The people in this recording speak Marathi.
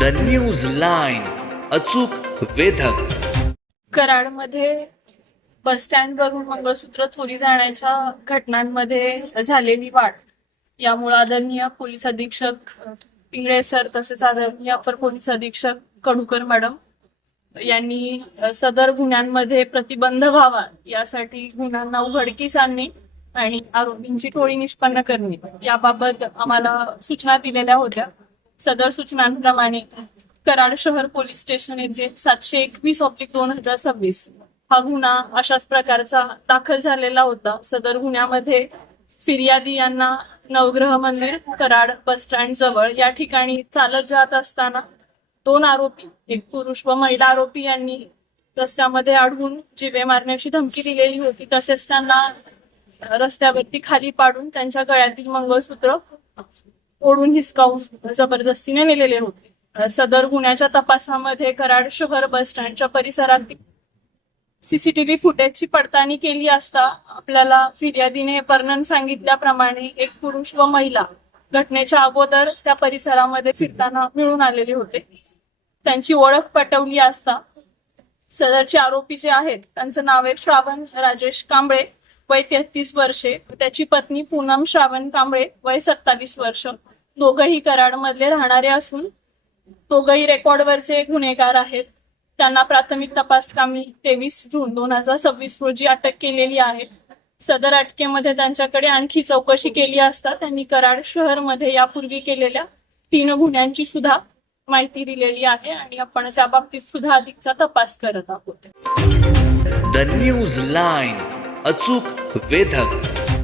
द न्यूज लाईन, अचूक वेधक. कराडमध्ये बस स्टँडवरून मंगळसूत्र चोरी जाण्याच्या घटनांमध्ये झालेली वाढ यामुळे आदरणीय पोलीस अधीक्षक पिंगळे सर तसेच आदरणीय अपर पोलीस अधीक्षक कडूकर मॅडम यांनी सदर गुन्ह्यांमध्ये प्रतिबंध व्हावा यासाठी गुन्ह्यांना उघडकीस आणणे आणि आरोपींची टोळी निष्पन्न करणे याबाबत आम्हाला सूचना दिलेल्या होत्या. सदर सूचनांप्रमाणे कराड शहर पोलीस स्टेशन येथे 721/2026 हा गुन्हा अशाच प्रकारचा दाखल झालेला होता. सदर गुन्ह्यामध्ये फिर्यादी यांना नवग्रह मंदिर कराड बस स्टँड जवळ या ठिकाणी चालत जात असताना 2 आरोपी, एक पुरुष व महिला आरोपी यांनी रस्त्यामध्ये अडवून जीवे मारण्याची धमकी दिलेली होती. तसेच त्यांना रस्त्यावरती खाली पाडून त्यांच्या गळ्यातील मंगळसूत्र ओढून हिसकावून जबरदस्तीने नेलेले होते. सदर गुन्ह्याच्या तपासामध्ये कराड शहर बस स्टँडच्या परिसरातील सीसीटीव्ही फुटेजची पडताळणी केली असता आपल्याला फिर्यादीने वर्णन सांगितल्याप्रमाणे एक पुरुष व महिला घटनेच्या अगोदर त्या परिसरामध्ये फिरताना मिळून आलेले होते. त्यांची ओळख पटवली असता सदरचे आरोपी जे आहेत त्यांचं नाव आहे श्रावण राजेश कांबळे, वय 33 वर्षे. त्याची पत्नी पूनम श्रावण कांबळे, वय 27 वर्ष. दोघंही कराडमधले राहणारे असून दोघंही रेकॉर्डवरचे गुन्हेगार आहेत. त्यांना प्राथमिक तपास कामी 23 जून 2026 रोजी अटक केलेली आहे. सदर अटकेमध्ये त्यांच्याकडे आणखी चौकशी केली असता त्यांनी कराड शहरमध्ये यापूर्वी केलेल्या 3 गुन्ह्यांची सुद्धा माहिती दिलेली आहे आणि आपण त्या बाबतीत सुद्धा अधिकचा तपास करत आहोत. द न्यूज लाईन, अचूक वेधक.